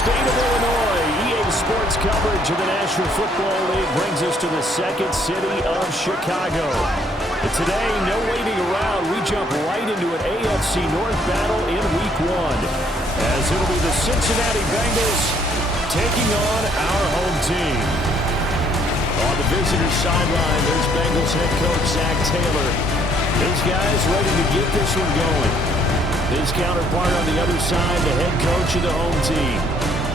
state of Illinois, EA Sports coverage of the National Football League brings us to the second city of Chicago. And today, no waiting around. We jump right into an AFC North battle in Week 1, as it'll be the Cincinnati Bengals taking on our home team. On the visitor's sideline, there's Bengals head coach Zach Taylor. His guys ready to get this one going. His counterpart on the other side, the head coach of the home team.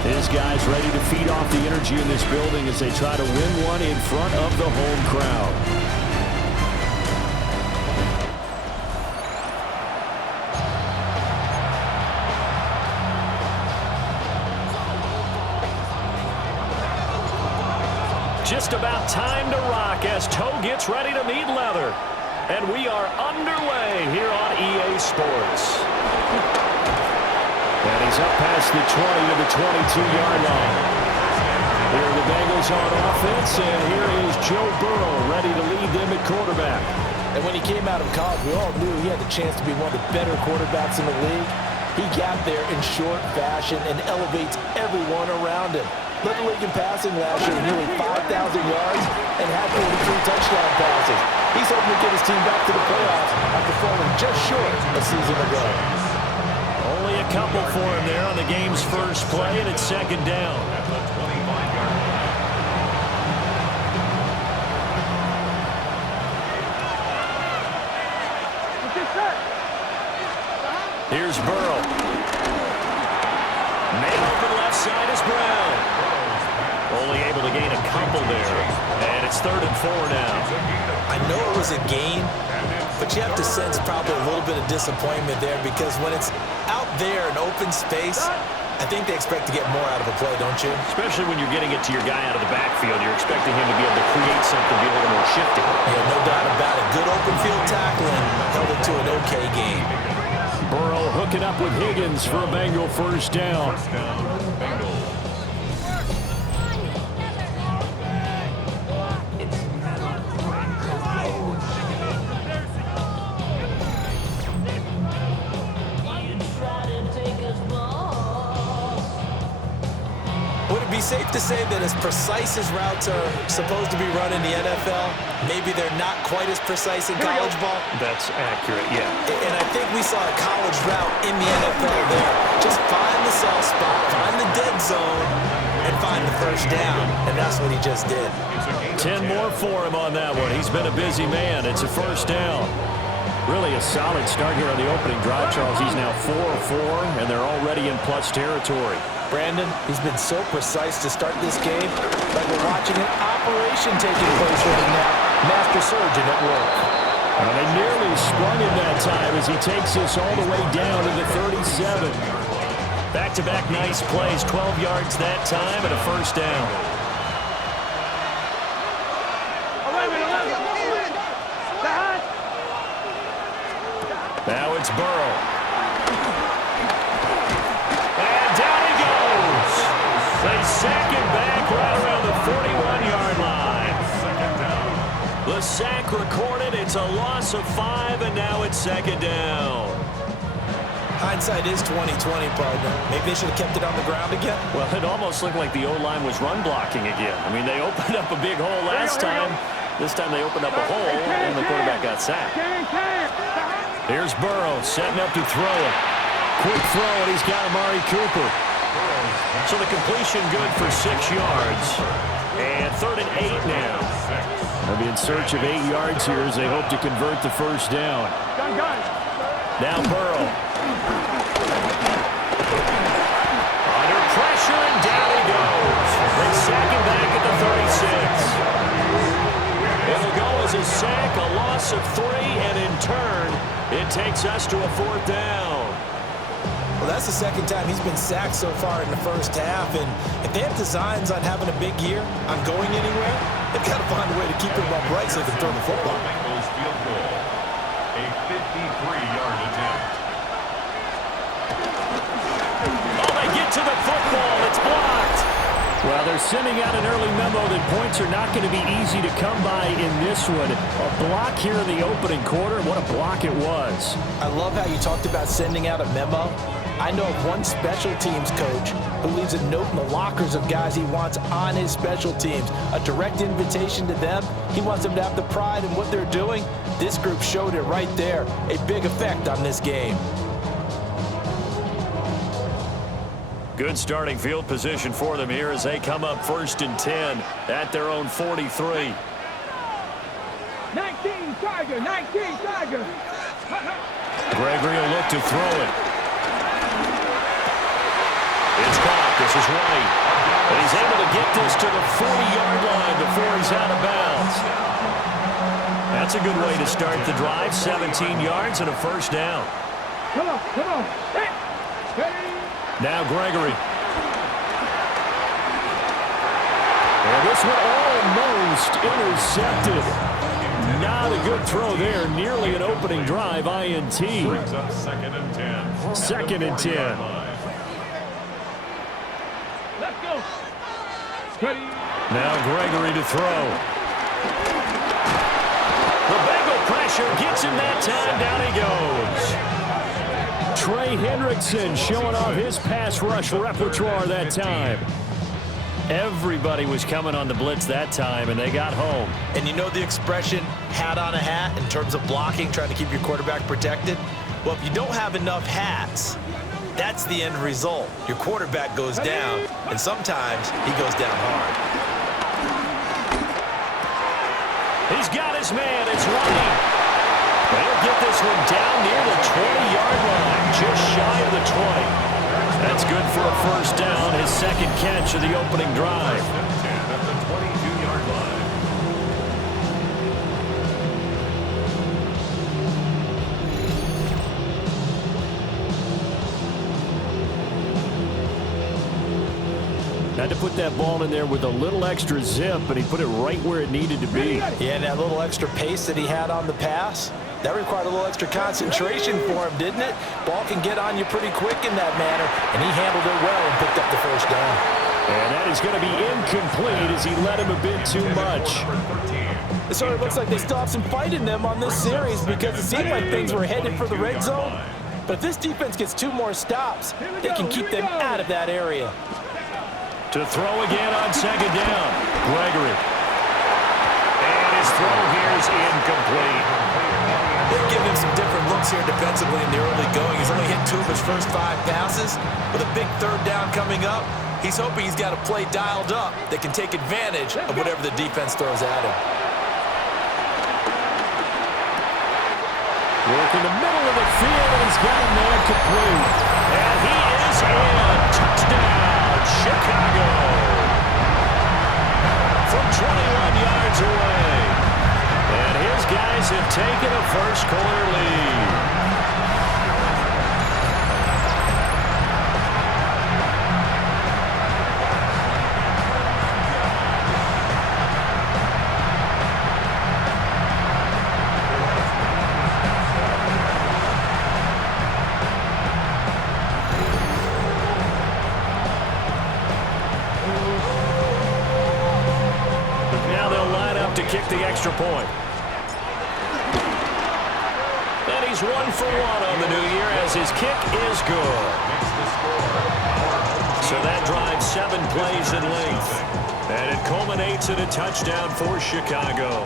His guys ready to feed off the energy in this building as they try to win one in front of the home crowd. Just about time to rock as toe gets ready to meet leather. And we are underway here on EA Sports. And he's up past the 20 to the 22-yard line. Here are the Bengals on offense, and here is Joe Burrow ready to lead them at quarterback. And when he came out of college, we all knew he had the chance to be one of the better quarterbacks in the league. He got there in short fashion and elevates everyone around him. Led the league in passing last year with nearly 5,000 yards and had 43 touchdown passes. He's hoping to get his team back to the playoffs after falling just short a season ago. Only a couple for him there on the game's first play, and it's second down. Here's Burrow. Man open left side is Brown. Only able to gain a couple there. And it's 3rd and 4 now. I know it was a gain, but you have to sense probably a little bit of disappointment there because when it's out there in open space, I think they expect to get more out of a play, don't you? Especially when you're getting it to your guy out of the backfield. You're expecting him to be able to create something, be a little more shifty. Yeah, no doubt about it. Good open field tackling held it to an okay game. Burrow hooking up with Higgins for a Bengal first down. Would it be safe to say that as precise as routes are supposed to be run in the NFL, maybe they're not quite as precise in college ball? That's accurate, yeah. And I think we saw a college route in the NFL there. Just find the soft spot, find the dead zone, and find the first down. And that's what he just did. 10 more for him on that one. He's been a busy man. It's a first down. Really a solid start here on the opening drive, Charles. He's now 4 of 4, and they're already in plus territory. Brandon, he's been so precise to start this game, like we're watching an operation taking place right now. Master surgeon at work. And they nearly sprung him that time as he takes this all the way down to the 37. Back-to-back nice plays, 12 yards that time, and a first down. Now it's Burrow. And down he goes. They sack him back right around the 41-yard line. The sack recorded. It's a loss of 5, and now it's second down. Hindsight is 20/20, partner. Maybe they should have kept it on the ground again. Well, it almost looked like the O-line was run blocking again. I mean, they opened up a big hole last time. This time they opened up a hole, and the quarterback got sacked. Here's Burrow setting up to throw it. Quick throw, and he's got Amari Cooper. So the completion good for 6 yards. And 3rd and 8 now. They'll be in search of 8 yards here as they hope to convert the first down. Now Burrow. Under pressure, and down he goes. They sack him back at the 36. It'll go as a sack, a loss of 3, and in turn, it takes us to a 4th down. Well, that's the second time he's been sacked so far in the first half, and if they have designs on having a big year, on going anywhere, they've got to find a way to keep him upright so they can throw the football. Bengals field goal, a 53-yard attempt. Oh, they get to the football. It's blocked. Well, they're sending out an early memo that points are not going to be easy to come by in this one. A block here in the opening quarter. What a block it was. I love how you talked about sending out a memo. I know of one special teams coach who leaves a note in the lockers of guys he wants on his special teams. A direct invitation to them. He wants them to have the pride in what they're doing. This group showed it right there. A big effect on this game. Good starting field position for them here as they come up 1st and 10 at their own 43. 19 Tiger, 19 Tiger. Gregory will look to throw it. It's caught. This is White. And he's able to get this to the 40-yard line before he's out of bounds. That's a good way to start the drive. 17 yards and a first down. Come on, come on. Hey. Now Gregory. And this one almost intercepted. Not a good throw there. Nearly an opening drive INT. Brings up 2nd and 10. 2nd and 10. Let's go. Ready. Now Gregory to throw. The Bengal pressure gets him that time. Down he goes. Trey Hendrickson showing off his pass rush repertoire that time. Everybody was coming on the blitz that time, and they got home. And you know the expression, hat on a hat, in terms of blocking, trying to keep your quarterback protected? Well, if you don't have enough hats, that's the end result. Your quarterback goes down, and sometimes he goes down hard. He's got his man. It's running. They'll get this one down near the 20-yard line, just shy of the 20. That's good for a first down, his 2nd catch of the opening drive. 10 at the 22-yard line. Had to put that ball in there with a little extra zip, but he put it right where it needed to be. Yeah, and that little extra pace that he had on the pass, that required a little extra concentration for him, didn't it? Ball can get on you pretty quick in that manner, and he handled it well and picked up the first down. And that is going to be incomplete as he led him a bit too much. It sort of looks like they still have some fight in them on this series because it seemed like things were headed for the red zone. But if this defense gets 2 more stops, they can keep them out of that area. To throw again on 2nd down, Gregory. And his throw here is incomplete. They've given him some different looks here defensively in the early going. He's only hit 2 of his first 5 passes. With a big 3rd down coming up, he's hoping he's got a play dialed up that can take advantage of whatever the defense throws at him. Work in the middle of the field, and he's got a man complete. And he is in. Touchdown, Chicago. From 21 yards away. And his guys have taken a first-quarter lead. Kick the extra point. And he's 1 for 1 on the new year as his kick is good. So that drives 7 plays in length. And it culminates in a touchdown for Chicago.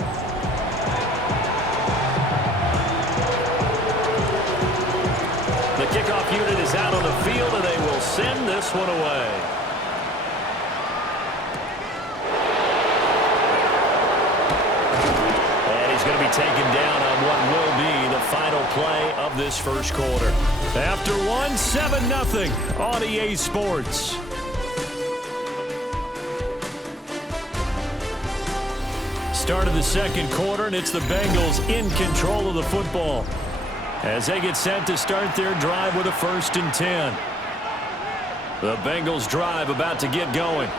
The kickoff unit is out on the field, and they will send this one away. Taken down on what will be the final play of this first quarter. After one, 7-0 on EA Sports. Start of the second quarter, and it's the Bengals in control of the football as they get set to start their drive with a 1st and 10. The Bengals drive about to get going.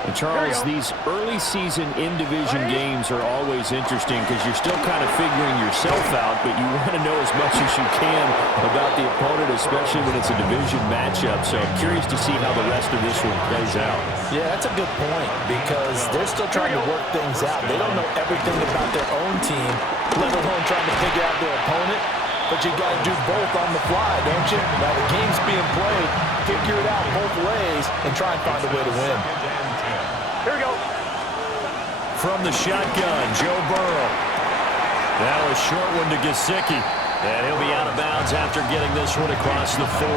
And Charles, these early season in-division games are always interesting because you're still kind of figuring yourself out, but you want to know as much as you can about the opponent, especially when it's a division matchup. So I'm curious to see how the rest of this one plays out. Yeah, that's a good point because they're still trying to work things out. They don't know everything about their own team, let alone trying to figure out their opponent. but you got to do both on the fly, don't you? Now the game's being played. Figure it out both ways and try and find a way to win. Here we go. From the shotgun, Joe Burrow. Now a short one to Gesicki. And he'll be out of bounds after getting this one across the 40.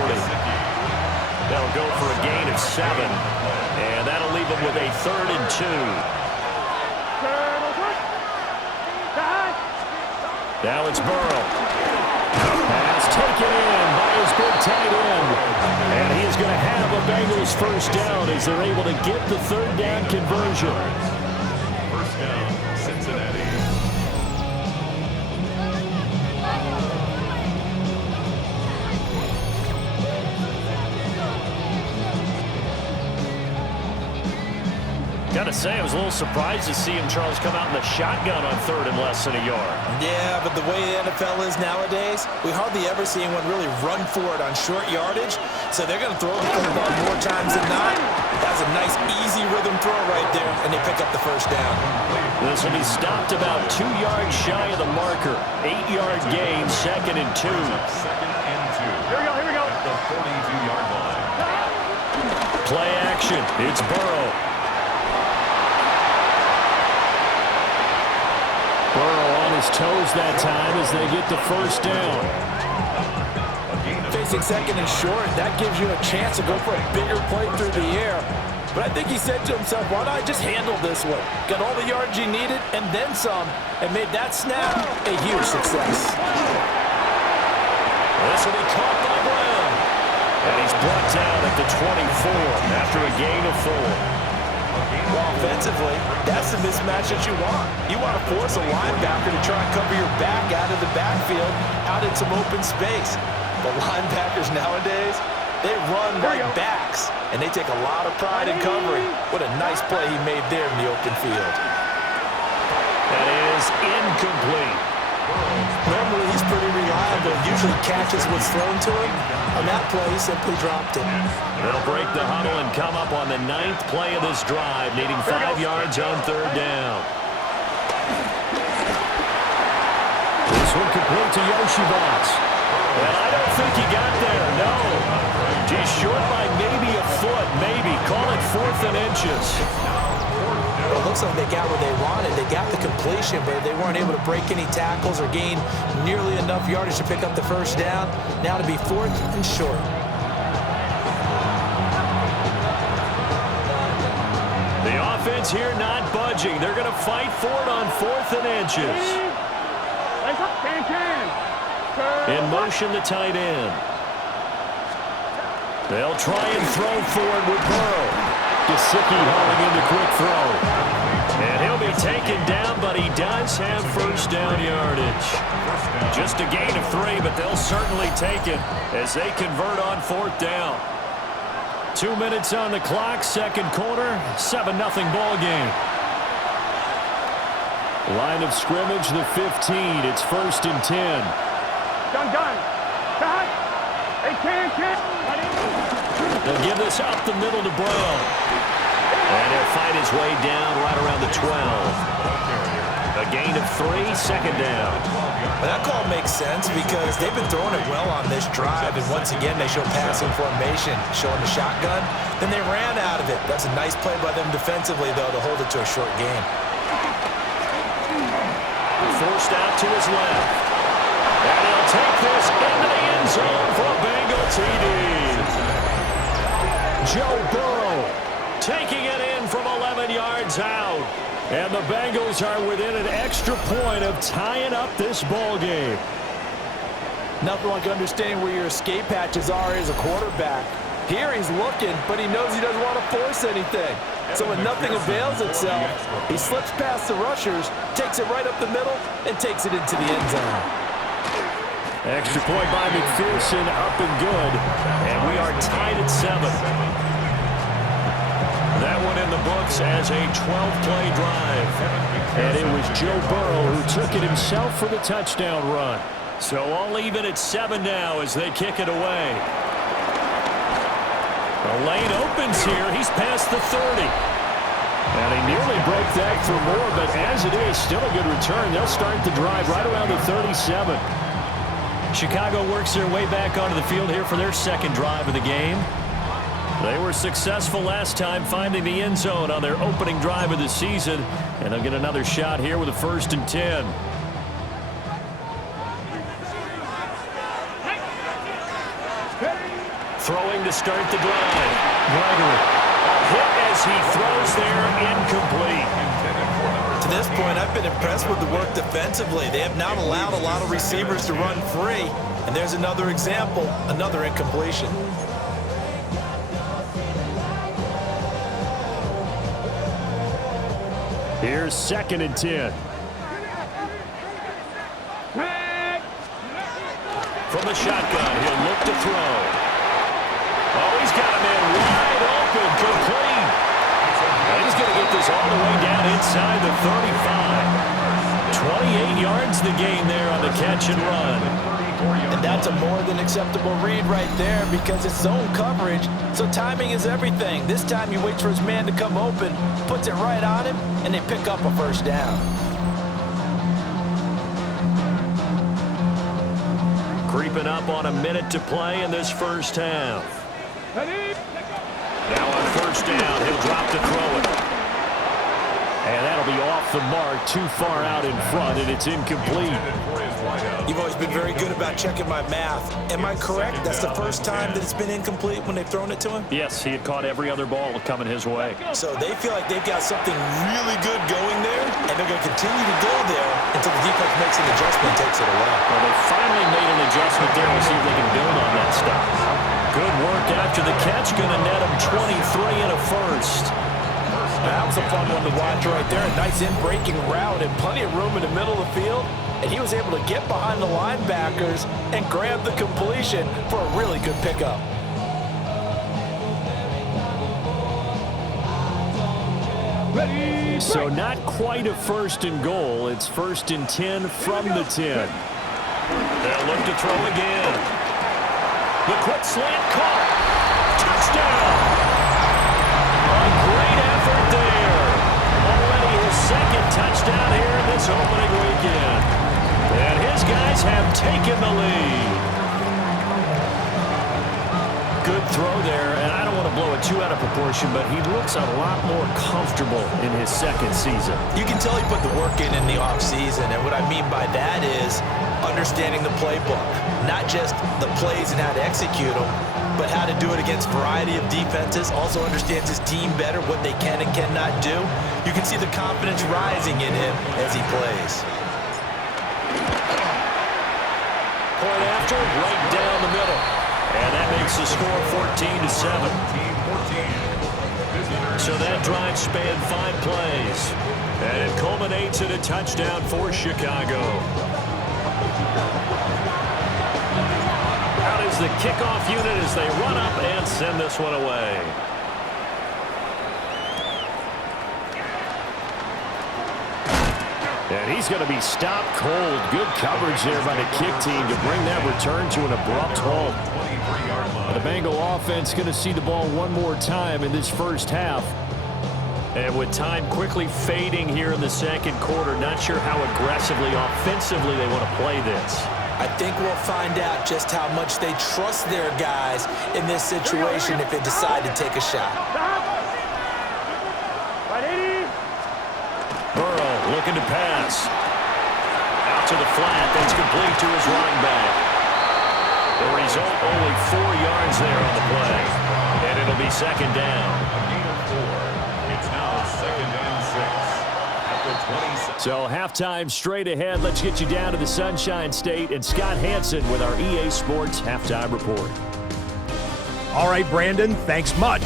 That'll go for a gain of 7. And that'll leave him with a 3rd and 2. Now it's Burrow. Pass taken in by his big tight end. And he is going to have a Bengals first down as they're able to get the 3rd down conversion. First down, Cincinnati. Got to say, I was a little surprised to see him, Charles, come out in the shotgun on 3rd and less than a yard. Yeah, but the way the NFL is nowadays, we hardly ever see anyone really run for it on short yardage. So they're going to throw the football more times than not. That's a nice, easy rhythm throw right there, and they pick up the first down. This will be stopped about 2 yards shy of the marker. 8-yard gain, 2nd and 2. 2nd and 2. Here we go. At the 42-yard line. Play action. It's Burrow. Burrow on his toes that time as they get the first down. Facing 2nd and short, that gives you a chance to go for a bigger play through the air. But I think he said to himself, why don't I just handle this one? Got all the yards he needed and then some, and made that snap a huge success. This will be caught by Brown. And he's brought down at the 24 after a gain of 4. Well, offensively, that's the mismatch that you want. You want to force a linebacker to try and cover your back out of the backfield, out in some open space. The linebackers nowadays, they run like backs, and they take a lot of pride in covering. What a nice play he made there in the open field. That is incomplete. Normally, he's pretty reliable. Usually catches what's thrown to him. On that play, he simply dropped it. They'll break the huddle and come up on the 9th play of this drive, needing 5 yards on 3rd down. This one complete to Yoshibas. And I don't think he got there, no. He's short by maybe a foot, maybe. Call it 4th and inches. Well, it looks like they got what they wanted. They got the completion, but they weren't able to break any tackles or gain nearly enough yardage to pick up the first down. Now to be 4th and short. The offense here not budging. They're going to fight for it on 4th and inches. In motion, the tight end. They'll try and throw forward with Burrow. Gesicki hauling in the quick throw. And he'll be taken down, but he does have first down yardage. Just a gain of 3, but they'll certainly take it as they convert on 4th down. 2 minutes on the clock, 2nd quarter, 7-0 ball game. Line of scrimmage, the 15. It's 1st and 10. Done. Cut. Hey, can. They'll give this up the middle to Brown. And he'll fight his way down right around the 12. A gain of 3, 2nd down. Well, that call makes sense because they've been throwing it well on this drive, and once again they show passing formation, showing the shotgun. Then they ran out of it. That's a nice play by them defensively, though, to hold it to a short game. Forced out to his left. And he'll take this into the end zone for a Bengal TD. Joe Burrow taking it in from 11 yards out. And the Bengals are within an extra point of tying up this ball game. Nothing like understanding where your escape hatches are as a quarterback. Here he's looking, but he knows he doesn't want to force anything. So when nothing avails itself, he slips past the rushers, takes it right up the middle, and takes it into the end zone. Extra point by McPherson, up and good. And we are tied at 7. That one in the books as a 12-play drive. And it was Joe Burrow who took it himself for the touchdown run. So all even at 7 now as they kick it away. The lane opens here. He's past the 30. And he nearly broke that for more, but as it is, still a good return. They'll start the drive right around the 37. Chicago works their way back onto the field here for their second drive of the game. They were successful last time finding the end zone on their opening drive of the season, and they'll get another shot here with a 1st and 10. Throwing to start the drive. Gregory. A hit as he throws there, incomplete. To this point, I've been impressed with the work defensively. They have not allowed a lot of receivers to run free. And there's another example, another incompletion. Here's 2nd and 10. From the shotgun, he'll look to throw. Oh, he's got a man wide open, complete. And he's going to get this all the way down inside the 35. 28 yards the gain there on the catch and run. And that's a more than acceptable read right there because it's zone coverage, so timing is everything. This time he waits for his man to come open, puts it right on him, and they pick up a 1st down. Creeping up on a minute to play in this first half. Now on 1st down, he'll drop to throw it. And that'll be off the mark, too far out in front, and it's incomplete. You've always been very good about checking my math. Am I correct? That's the first time that it's been incomplete when they've thrown it to him? Yes, he had caught every other ball coming his way. So they feel like they've got something really good going there, and they're going to continue to go there until the defense makes an adjustment and takes it away. Well, they finally made an adjustment there. We'll see if they can build on that stuff. Good work after the catch. Going to net him 23 and a 1st. That was a fun one to watch right there. A nice in-breaking route and plenty of room in the middle of the field. And he was able to get behind the linebackers and grab the completion for a really good pickup. So not quite a 1st and goal. It's 1st and 10 from the 10. They'll look to throw again. The quick slant caught. Touchdown. A great effort there. Already his 2nd touchdown here in this opening weekend. And his guys have taken the lead. Good throw there, and I don't want to blow it too out of proportion, but he looks a lot more comfortable in his 2nd season. You can tell he put the work in the offseason, and what I mean by that is understanding the playbook. Not just the plays and how to execute them, but how to do it against a variety of defenses. Also understands his team better, what they can and cannot do. You can see the confidence rising in him as he plays. Point after, right down the middle. And that makes the score 14-7. So that drive spanned 5 plays. And it culminates in a touchdown for Chicago. Out is the kickoff unit as they run up and send this one away. And he's going to be stopped cold. Good coverage there by the kick team to bring that return to an abrupt halt. The Bengal offense going to see the ball one more time in this first half. And with time quickly fading here in the 2nd quarter, not sure how aggressively, offensively they want to play this. I think we'll find out just how much they trust their guys in this situation if they decide to take a shot. Burrow looking to pass. Out to the flat. That's complete to his running back. The result, only 4 yards there on the play. And it'll be 2nd down. A gain of 4. It's now 2nd and 6 at the 26. So halftime straight ahead. Let's get you down to the Sunshine State and Scott Hansen with our EA Sports Halftime Report. All right, Brandon, thanks much.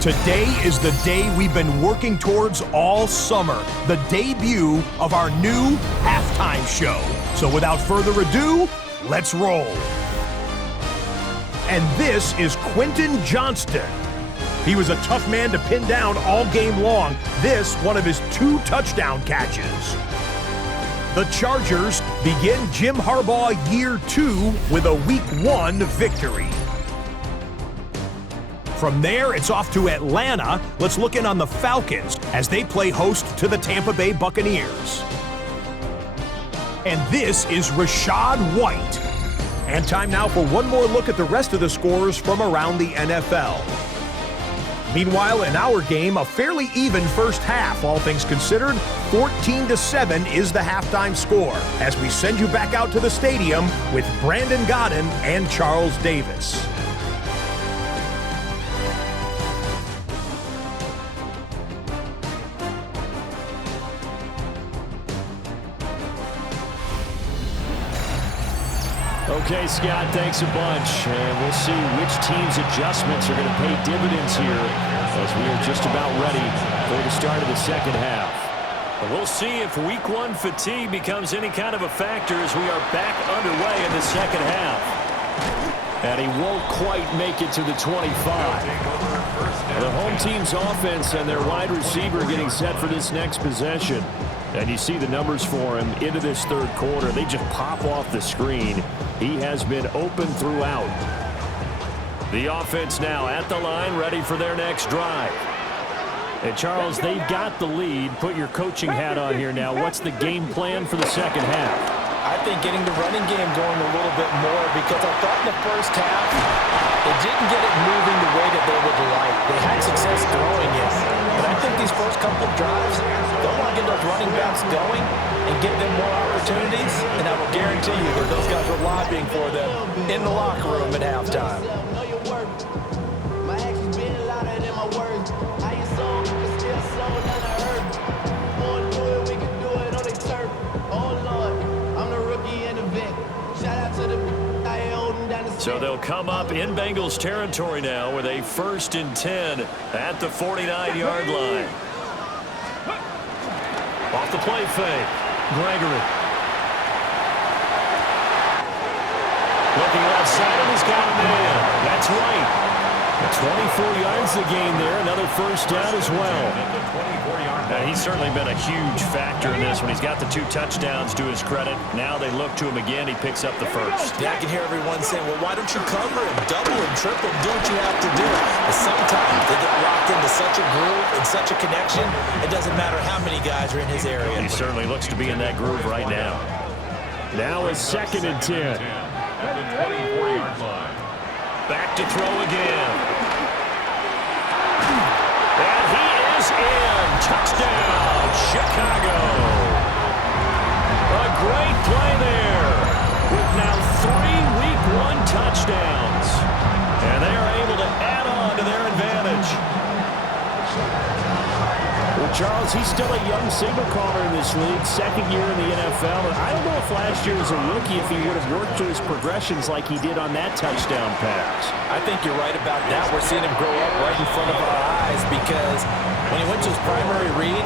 Today is the day we've been working towards all summer, the debut of our new halftime show. So without further ado, let's roll. And this is Quentin Johnston. He was a tough man to pin down all game long. This, one of his 2 touchdown catches. The Chargers begin Jim Harbaugh year 2 with a week 1 victory. From there, it's off to Atlanta. Let's look in on the Falcons as they play host to the Tampa Bay Buccaneers. And this is Rachaad White. And time now for one more look at the rest of the scores from around the NFL. Meanwhile, in our game, a fairly even first half, all things considered. 14-7 is the halftime score as we send you back out to the stadium with Brandon Godden and Charles Davis. Okay, Scott, thanks a bunch. And we'll see which team's adjustments are going to pay dividends here as we are just about ready for the start of the second half. We'll see if week one fatigue becomes any kind of a factor as we are back underway in the second half. And he won't quite make it to the 25. The home team's offense and their wide receiver getting set for this next possession. And you see the numbers for him into this third quarter. They just pop off the screen. He has been open throughout. The offense now at the line, ready for their next drive. And Charles, they've got the lead. Put your coaching hat on here now. What's the game plan for the second half? I think getting the running game going a little bit more, because I thought in the first half they didn't get it moving the way that they would like. They had success throwing it, but I think these first couple of drives, they want to get those running backs going and give them more opportunities, and I will guarantee you that those guys were lobbying for them in the locker room at halftime. So they'll come up in Bengals territory now with a 1st and 10 at the 49-yard line. Off the play fake. Gregory. Looking left side, and he's got a man. That's right. 24 yards to gain there. Another first down as well. Now, he's certainly been a huge factor in this when he's got the 2 touchdowns to his credit. Now they look to him again. He picks up the first. Yeah, I can hear everyone saying, well, why don't you cover him, double him, triple him, do what you have to do. But sometimes they get locked into such a groove and such a connection, it doesn't matter how many guys are in his area. He certainly looks to be in that groove right now. Now a 2nd and 10. At the 24-yard line. Back to throw again. And he is in. Touchdown, Chicago. A great play there with now 3 week 1 touchdowns. And they are able to add on to their advantage. Well, Charles, he's still a young signal caller in this league, 2nd year in the NFL. And I don't know if last year as a rookie if he would have worked through his progressions like he did on that touchdown pass. I think you're right about that. We're seeing him grow up right in front of our eyes, because when he went to his primary read,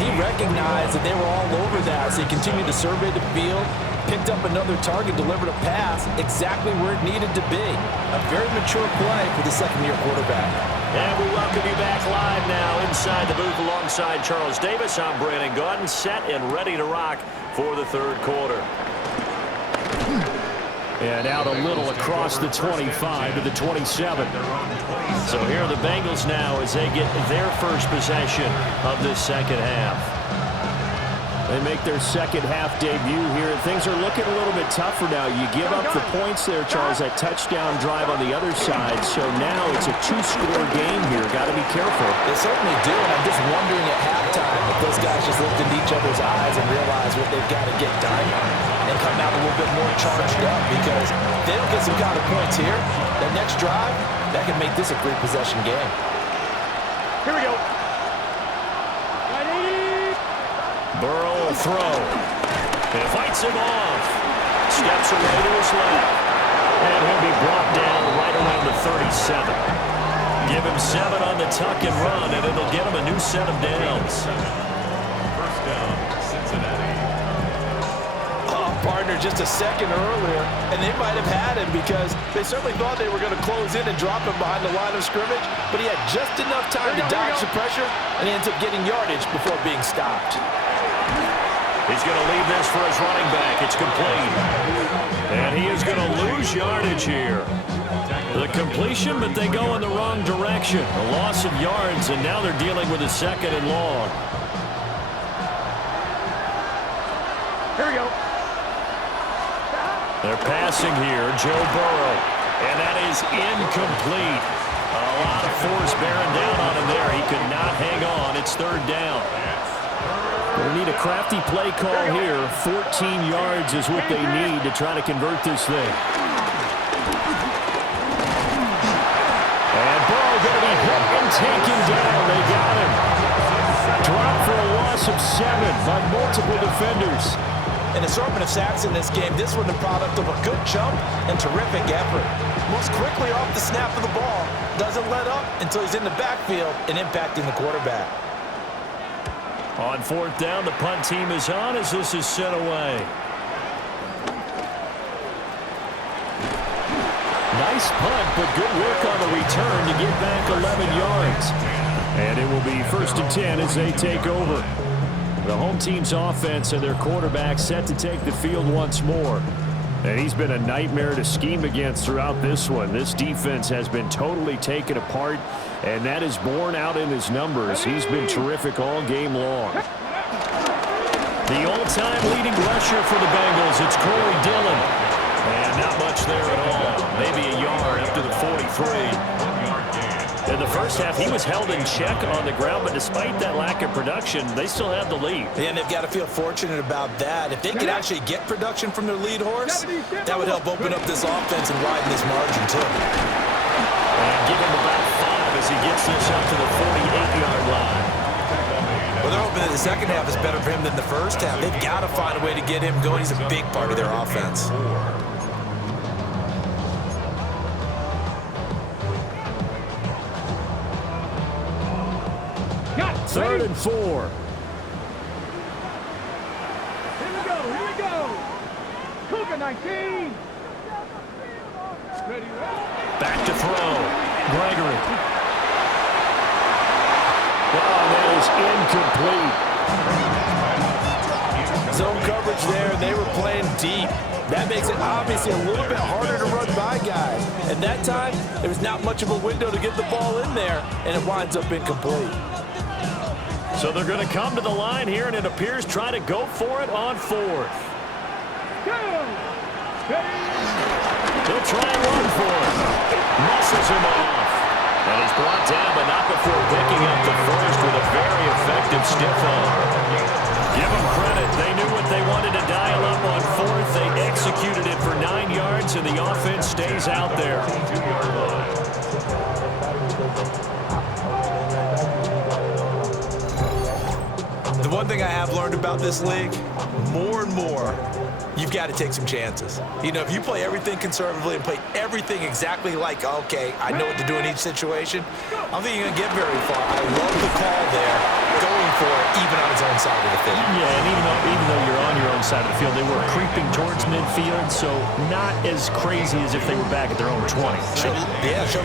he recognized that they were all over that. So he continued to survey the field, picked up another target, delivered a pass exactly where it needed to be. A very mature play for the 2nd-year quarterback. And we welcome you back live now inside the booth alongside Charles Davis. I'm Brandon Gaudin, set and ready to rock for the third quarter. And out a little across the 25 to the 27. So here are the Bengals now as they get their first possession of this second half. They make their second half debut here. Things are looking a little bit tougher now. You give up the points there, Charles, that touchdown drive on the other side. So now it's a 2-score game here. Got to be careful. They certainly do, and I'm just wondering at halftime if those guys just looked into each other's eyes and realized what they've got to get done and come out a little bit more charged up, because if they don't get some kind of points here, their next drive, that can make this a great possession game. Here we go. Burrow will throw. And fights him off. Steps away to his left. And he'll be brought down right around the 37. Give him 7 on the tuck and run, and it'll get him a new set of downs. First down, Cincinnati. Oh, partner, just a second earlier, and they might have had him, because they certainly thought they were going to close in and drop him behind the line of scrimmage, but he had just enough time to dodge the pressure, and he ends up getting yardage before being stopped. He's going to leave this for his running back. It's complete. And he is going to lose yardage here. The completion, but they go in the wrong direction. A loss of yards, and now they're dealing with a 2nd and long. Here we go. They're passing here, Joe Burrow, and that is incomplete. A lot of force bearing down on him there. He could not hang on. It's third down. They need a crafty play call here. 14 yards is what they need to try to convert this thing. And Burrow going to be hit and taken down. They got him. Dropped for a loss of 7 by multiple defenders. An assortment of sacks in this game. This one the product of a good jump and terrific effort. Moves quickly off the snap of the ball. Doesn't let up until he's in the backfield and impacting the quarterback. On fourth down, the punt team is on as this is sent away. Nice punt, but good work on the return to get back 11 yards. And it will be 1st and 10 as they take over. The home team's offense and their quarterback set to take the field once more. And he's been a nightmare to scheme against throughout this one. This defense has been totally taken apart, and that is borne out in his numbers. He's been terrific all game long. The all-time leading rusher for the Bengals, it's Corey Dillon. And not much there at all. Maybe a yard up to the 43. In the first half, he was held in check on the ground, but despite that lack of production, they still have the lead. And they've got to feel fortunate about that. If they could actually get production from their lead horse, that would help open up this offense and widen this margin, too. And give him about 5 as he gets this up to the 48-yard line. Well, they're hoping that the second half is better for him than the first half. They've got to find a way to get him going. He's a big part of their offense. Third and 4. Here we go. Cougar 19. Ready. Back to throw. Gregory. Oh, that is incomplete. Zone coverage there, and they were playing deep. That makes it obviously a little bit harder to run by guys. And that time, there was not much of a window to get the ball in there, and it winds up incomplete. So they're going to come to the line here, and it appears try to go for it on 4th. They'll try and run for it. Muscles him off. And he's brought down, but not before picking up the first with a very effective stiff arm. Give them credit. They knew what they wanted to dial up on 4th. They executed it for 9 yards, and the offense stays out there. The one thing I have learned about this league, more and more, you've got to take some chances. You know, if you play everything conservatively and play everything exactly like, okay, I know what to do in each situation, I don't think you're going to get very far. I love the call there, going for it, even on his own side of the field. Yeah, and even though you're on your own side of the field, they were creeping towards midfield, so not as crazy as if they were back at their own 20. Showed a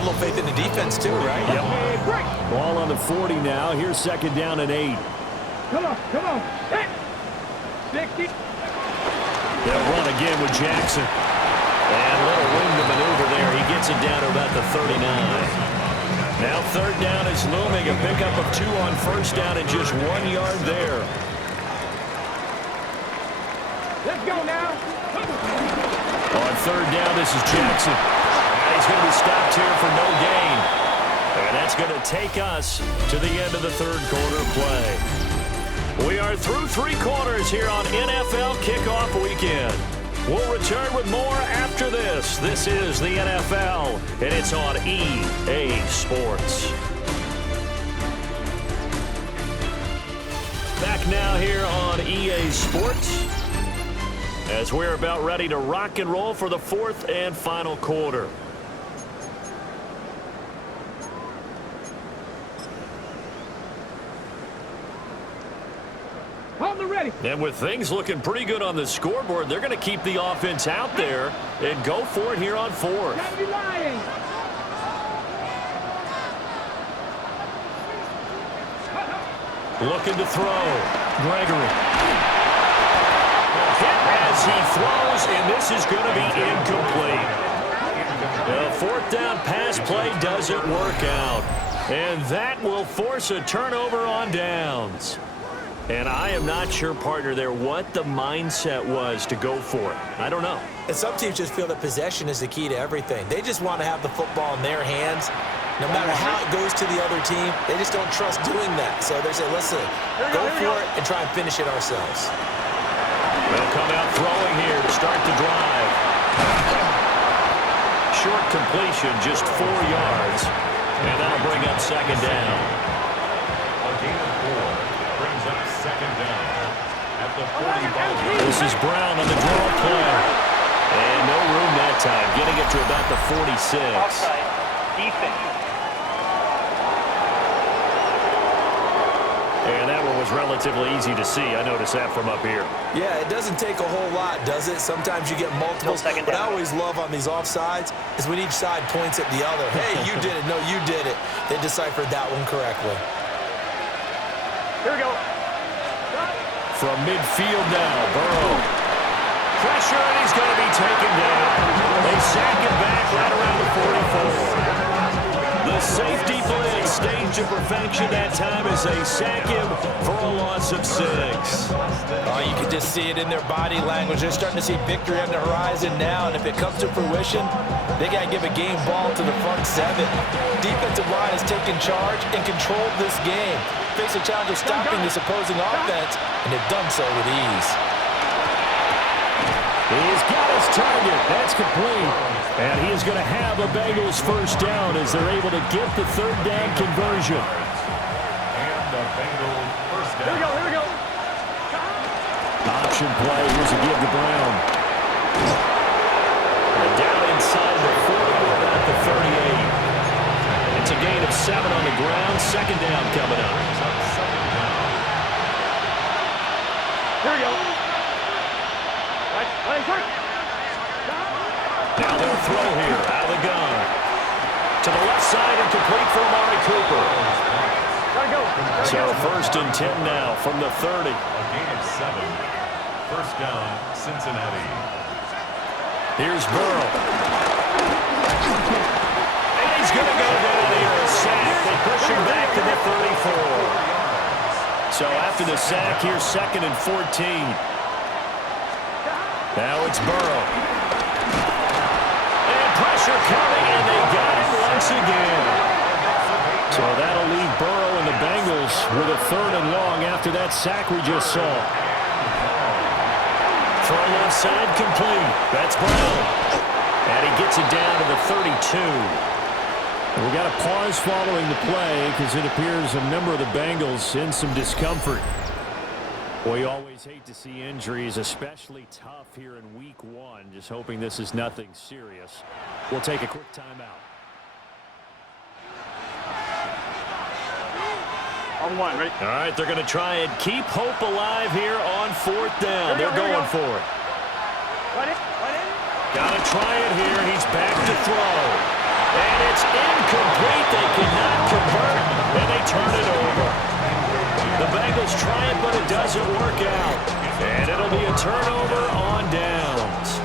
little faith in the defense too, right? Yep. Ball on the 40 now. Here's 2nd down and 8. Come on. Hey. 60. They'll run again with Jackson. And a little room to maneuver there. He gets it down to about the 39. Now 3rd down is looming. A pickup of 2 on 1st down and just 1 yard there. Let's go now. On 3rd down, this is Jackson. And he's going to be stopped here for no gain. And that's going to take us to the end of the 3rd quarter play. We are through 3 quarters here on NFL Kickoff Weekend. We'll return with more after this. This is the NFL, and it's on EA Sports. Back now here on EA Sports as we're about ready to rock and roll for the 4th and final quarter. And with things looking pretty good on the scoreboard, they're going to keep the offense out there and go for it here on 4th. Looking to throw. Gregory. Hit as he throws, and this is going to be incomplete. The 4th down pass play doesn't work out. And that will force a turnover on downs. And I am not sure, partner, there what the mindset was to go for it. I don't know. And some teams just feel that possession is the key to everything. They just want to have the football in their hands. No matter how it goes to the other team, they just don't trust doing that. So they say, listen, go for it and try and finish it ourselves. They'll come out throwing here to start the drive. Short completion, just 4 yards. And that'll bring up second down. A gain of 4 brings up second down at the 40. This is Brown on the draw play. And no room that time, getting it to about the 46. Offside. Defense. And that one was relatively easy to see. I noticed that from up here. Yeah, it doesn't take a whole lot, does it? Sometimes you get multiples. What I always love on these offsides is when each side points at the other. Hey, you did it. No, you did it. They deciphered that one correctly. Here we go. From midfield now, Burrow. Pressure, and he's going to be taken down. They sack him back right around the 44. The safety blitz staged to perfection that time as they sack him for a loss of 6. Oh, you can just see it in their body language. They're starting to see victory on the horizon now, and if it comes to fruition, they got to give a game ball to the front 7. Defensive line has taken charge and controlled this game. Face a challenge of stopping this opposing offense, and they've done so with ease. He's got his target. That's complete. And he is going to have a Bengals first down as they're able to get the third down conversion. And the Bengals first down. Here we go. Option play. Here's a give to Brown. And down inside the 40 or about the 38. It's a gain of 7 on the ground. Second down coming up. Here we go. Now they'll throw here out of the gun. To the left side and complete for Amari Cooper. So first and 10 now from the 30. A gain of 7. First down, Cincinnati. Here's Burrow. And he's going to go down here. A sack. They push him back to the 34. So after the sack, here's second and 14. Now it's Burrow. Pressure coming, and they got it once again. So that'll leave Burrow and the Bengals with a third and long after that sack we just saw. Throw left side complete. That's Brown. And he gets it down to the 32. We got a pause following the play because it appears a member of the Bengals in some discomfort. Boy, you always hate to see injuries, especially tough here in week 1. Just hoping this is nothing serious. We'll take a quick timeout. On 1, ready? All right, they're going to try and keep hope alive here on 4th down. They're going for it. Got to try it here. He's back to throw. And it's incomplete. They cannot convert, and they turn it over. The Bengals try it, but it doesn't work out. And it'll be a turnover on downs.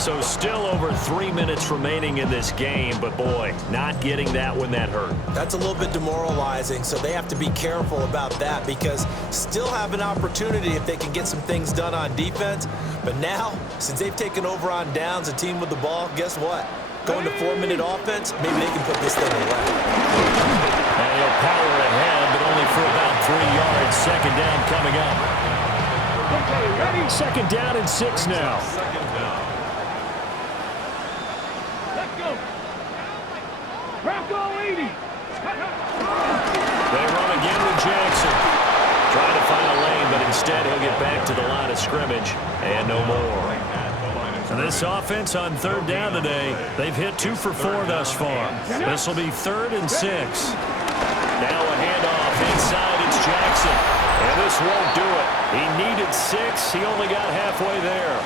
So still over 3 minutes remaining in this game, but boy, not getting that when that hurt. That's a little bit demoralizing, so they have to be careful about that because still have an opportunity if they can get some things done on defense. But now, since they've taken over on downs, a team with the ball, guess what? Going to 4-minute offense, maybe they can put this thing away. And he'll power ahead, but only for about 3 yards. Second down coming up. Okay, ready? Second down and 6 now. Second down. Let's go. Bronco 80. They run again with Jackson. Trying to find a lane, but instead he'll get back to the line of scrimmage. And no more. And this offense on third down today, they've hit 2 for 4 thus far. This will be 3rd and 6. Now a handoff inside. It's Jackson. And this won't do it. He needed 6. He only got halfway there.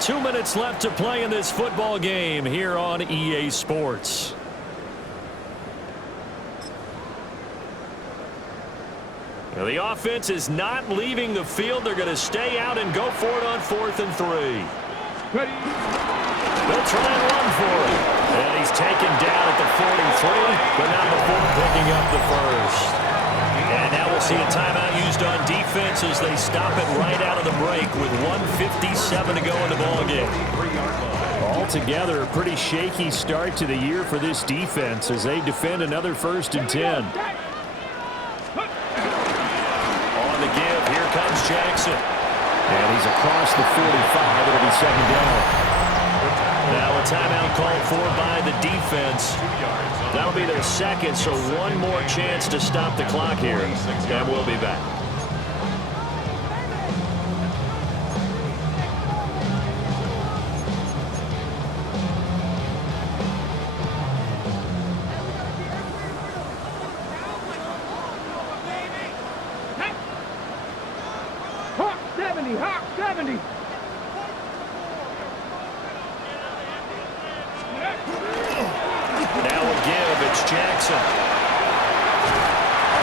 2 minutes left to play in this football game here on EA Sports. Now the offense is not leaving the field. They're going to stay out and go for it on 4th and 3. Ready? They'll try and run for it. And he's taken down at the 43, but not before picking up the first. And that will see a timeout used on defense as they stop it right out of the break with 1:57 to go in the ballgame. Altogether, a pretty shaky start to the year for this defense as they defend another 1st and 10. On the give, here comes Jackson. And he's across the 45. It'll be 2nd down. Now a timeout called for by the defense. That'll be their 2nd, so one more chance to stop the clock here. And we'll be back. Hawk 70, Hawk 70. Now a give, it's Jackson.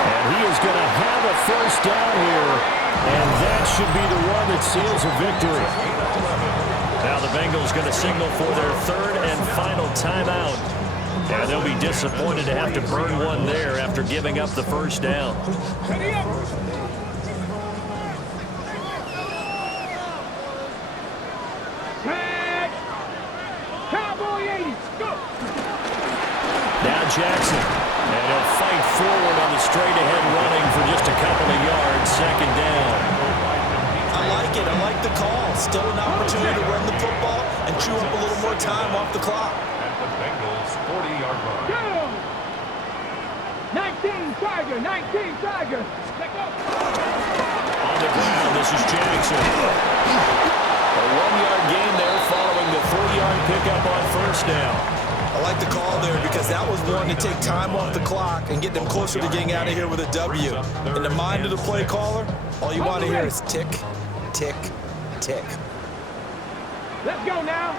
And he is going to have a 1st down here, and that should be the one that seals a victory. Now the Bengals going to signal for their 3rd and final timeout. And they'll be disappointed to have to burn one there after giving up the 1st down. Cowboy 80, go! Now Jackson, and he'll fight forward on the straight-ahead running for just a couple of yards, 2nd down. I like it. I like the call. Still an opportunity to run the football and chew up a little more time off the clock. At the Bengals' 40-yard line. Go! 19 Tiger, 19 Tiger. Let go. On the ground, this is Jackson. A 1-yard gain there following the 4-yard pickup on 1st down. I like the call there because that was one to take time off the clock and get them closer to getting out of here with a W. In the mind of the play caller, all you want to hear is tick, tick, tick. Let's go now.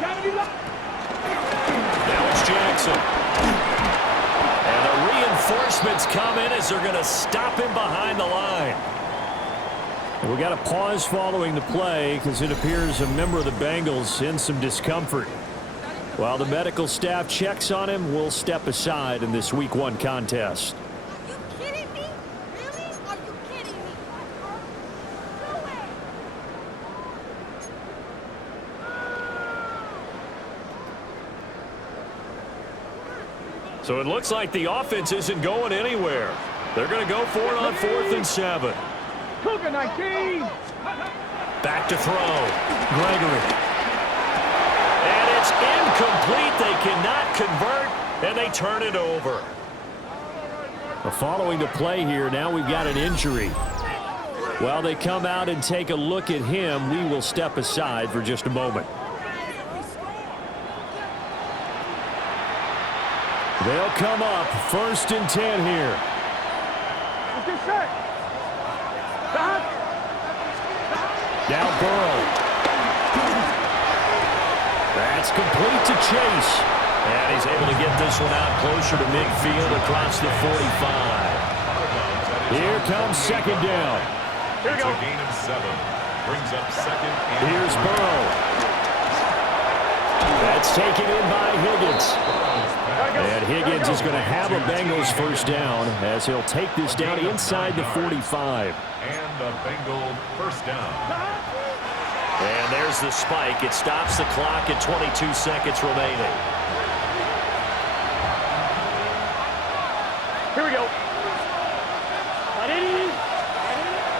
70 left. Now it's Jackson. And the reinforcements come in as they're going to stop him behind the line. We got a pause following the play because it appears a member of the Bengals in some discomfort. While the medical staff checks on him, we'll step aside in this Week 1 contest. Are you kidding me? Really? Are you kidding me? No way. So it looks like the offense isn't going anywhere. They're going to go for it on 4th and 7. Cougar 19. Back to throw. Gregory. And it's incomplete. They cannot convert, and they turn it over. Following the play here, now we've got an injury. While they come out and take a look at him, we will step aside for just a moment. They'll come up 1st and 10 here. What's your set? Now Burrow. That's complete to Chase. And he's able to get this one out closer to midfield across the 45. Here comes 2nd down. Here we go. It's a gain of 7. Brings up 2nd and Here's Burrow. That's taken in by Higgins. And Higgins is going to have a Bengals 1st down as he'll take this down inside the 45. And a Bengal 1st down. And there's the spike. It stops the clock at 22 seconds remaining. Here we go.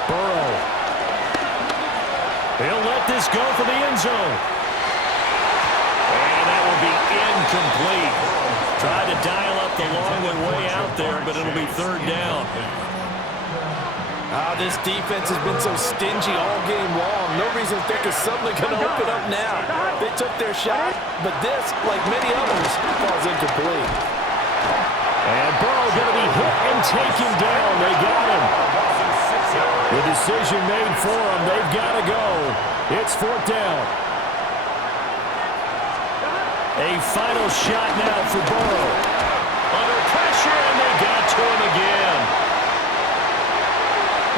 Burrow. He'll let this go for the end zone. And that will be incomplete. Tried to dial up the long way out there, but it'll be 3rd down. This defense has been so stingy all game long. No reason to think it's suddenly going to open up now. They took their shot, but this, like many others, falls incomplete. And Burrow going to be hit and taken down. They got him. The decision made for them. They've got to go. It's 4th down. A final shot now for Burrow. Under pressure, and they got to him again.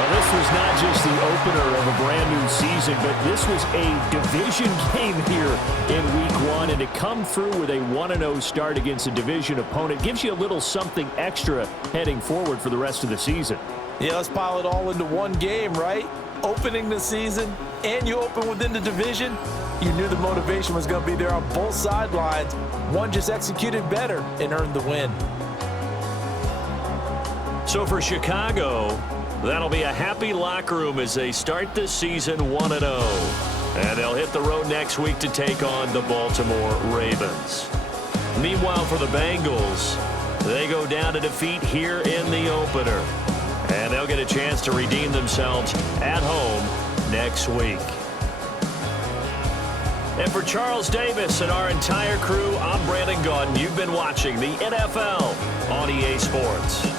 Well, this was not just the opener of a brand new season, but this was a division game here in Week 1. And to come through with a 1-0 start against a division opponent gives you a little something extra heading forward for the rest of the season. Yeah, let's pile it all into one game, right? Opening the season, and you open within the division. You knew the motivation was going to be there on both sidelines. One just executed better and earned the win. So for Chicago, that'll be a happy locker room as they start this season 1-0. And they'll hit the road next week to take on the Baltimore Ravens. Meanwhile, for the Bengals, they go down to defeat here in the opener. And they'll get a chance to redeem themselves at home next week. And for Charles Davis and our entire crew, I'm Brandon Gaudin. You've been watching the NFL on EA Sports.